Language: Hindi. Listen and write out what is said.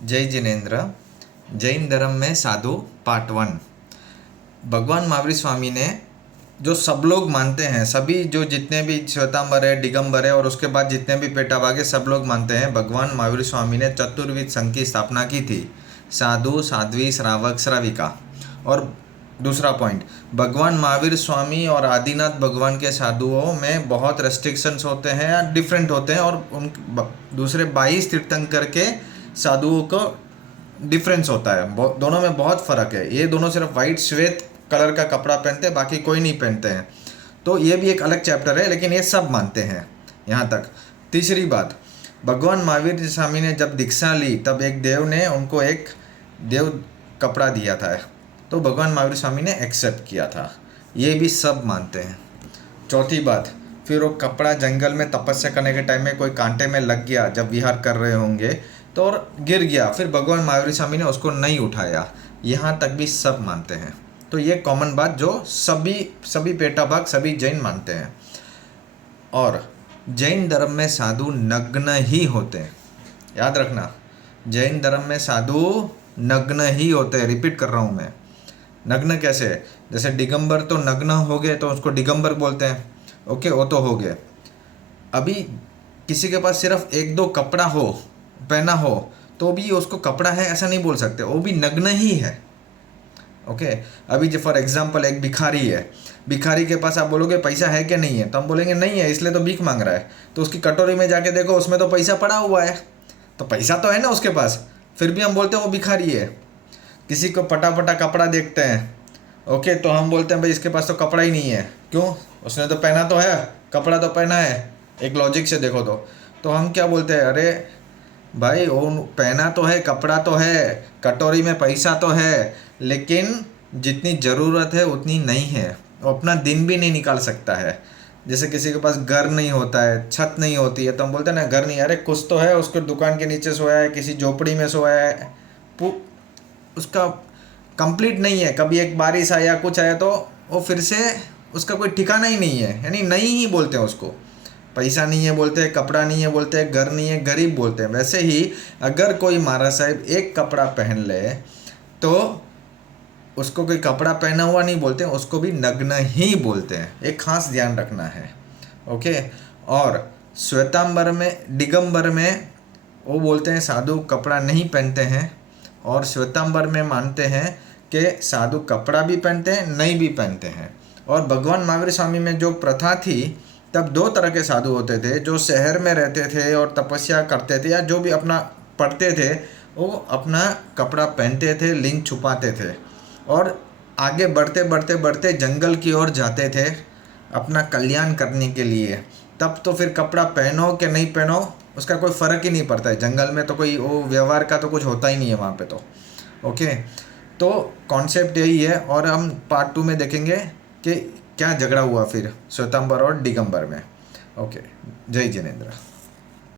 जय जिनेन्द्र। जैन धर्म में साधु पार्ट 1। भगवान महावीर स्वामी ने जो सब लोग मानते हैं, सभी जो जितने भी श्वेतांबर है, दिगंबर है और उसके बाद जितने भी पेटाभाग है, सब लोग मानते हैं भगवान महावीर स्वामी ने चतुर्विध संघ की स्थापना की थी। साधु, साध्वी, श्रावक, श्राविका। और दूसरा पॉइंट, भगवान महावीर स्वामी और आदिनाथ भगवान के साधुओं में बहुत रेस्ट्रिक्शंस होते हैं या डिफरेंट होते हैं, और उन दूसरे 22 तीर्थंकर के साधुओं को डिफरेंस होता है। दोनों में बहुत फ़र्क है। ये दोनों सिर्फ वाइट श्वेत कलर का कपड़ा पहनते हैं, बाकी कोई नहीं पहनते हैं। तो ये भी एक अलग चैप्टर है, लेकिन ये सब मानते हैं यहाँ तक। तीसरी बात, भगवान महावीर स्वामी ने जब दीक्षा ली तब एक देव ने उनको एक देव कपड़ा दिया था, तो भगवान महावीर स्वामी ने एक्सेप्ट किया था। ये भी सब मानते हैं। चौथी बात, फिर वो कपड़ा जंगल में तपस्या करने के टाइम में कोई कांटे में लग गया जब विहार कर रहे होंगे, तो और गिर गया, फिर भगवान महावीर स्वामी ने उसको नहीं उठाया। यहाँ तक भी सब मानते हैं। तो ये कॉमन बात जो सभी पेटाभाग, सभी जैन मानते हैं। और जैन धर्म में साधु नग्न ही होते हैं, याद रखना। जैन धर्म में साधु नग्न ही होते हैं। रिपीट कर रहा हूँ मैं। नग्न कैसे? जैसे दिगंबर तो नग्न हो गए तो उसको दिगंबर बोलते हैं। ओके, वो तो हो गए। अभी किसी के पास सिर्फ एक दो कपड़ा हो, पहना हो, तो भी उसको कपड़ा है ऐसा नहीं बोल सकते, वो भी नग्न ही है। ओके, अभी जो फॉर एग्जांपल एक भिखारी है, भिखारी के पास आप बोलोगे पैसा है कि नहीं है, तो हम बोलेंगे नहीं है, इसलिए तो भीख मांग रहा है। तो उसकी कटोरी में जाके देखो, उसमें तो पैसा पड़ा हुआ है, तो पैसा तो है ना उसके पास, फिर भी हम बोलते हैं वो भिखारी है। किसी को पटा पटा कपड़ा देखते हैं, ओके, तो हम बोलते हैं भाई इसके पास तो कपड़ा ही नहीं है। क्यों? उसने तो पहना तो है, कपड़ा तो पहना है। एक लॉजिक से देखो तो हम क्या बोलते हैं, अरे भाई वो पहना तो है, कपड़ा तो है, कटोरी में पैसा तो है, लेकिन जितनी ज़रूरत है उतनी नहीं है। वो अपना दिन भी नहीं निकाल सकता है। जैसे किसी के पास घर नहीं होता है, छत नहीं होती है, तो हम बोलते हैं ना घर नहीं, अरे कुछ तो है, उसको दुकान के नीचे सोया है, किसी झोपड़ी में सोया है, उसका कंप्लीट नहीं है। कभी एक बारिश आया, कुछ आया, तो वो फिर से उसका कोई ठिकाना ही नहीं है, यानी नहीं ही बोलते हैं उसको। पैसा नहीं है बोलते हैं, कपड़ा नहीं है बोलते हैं, घर नहीं है गरीब बोलते हैं। वैसे ही अगर कोई महाराज साहब एक कपड़ा पहन ले तो उसको कोई कपड़ा पहना हुआ नहीं बोलते हैं, उसको भी नग्न ही बोलते हैं। एक खास ध्यान रखना है। ओके। और श्वेतांबर में, दिगंबर में वो बोलते हैं साधु कपड़ा नहीं पहनते हैं, और श्वेतांबर में मानते हैं कि साधु कपड़ा भी पहनते हैं, नहीं भी पहनते हैं। और भगवान महावीर स्वामी में जो प्रथा थी, तब दो तरह के साधु होते थे, जो शहर में रहते थे और तपस्या करते थे, या जो भी अपना पढ़ते थे वो अपना कपड़ा पहनते थे, लिंग छुपाते थे, और आगे बढ़ते बढ़ते बढ़ते जंगल की ओर जाते थे अपना कल्याण करने के लिए। तब तो फिर कपड़ा पहनो कि नहीं पहनो उसका कोई फ़र्क ही नहीं पड़ता है। जंगल में तो कोई वो व्यवहार का तो कुछ होता ही नहीं है वहाँ पे तो। ओके, तो कॉन्सेप्ट यही है। और हम पार्ट 2 में देखेंगे कि क्या झगड़ा हुआ फिर श्वेतांबर और दिगंबर में। ओके, जय जिनेन्द्र।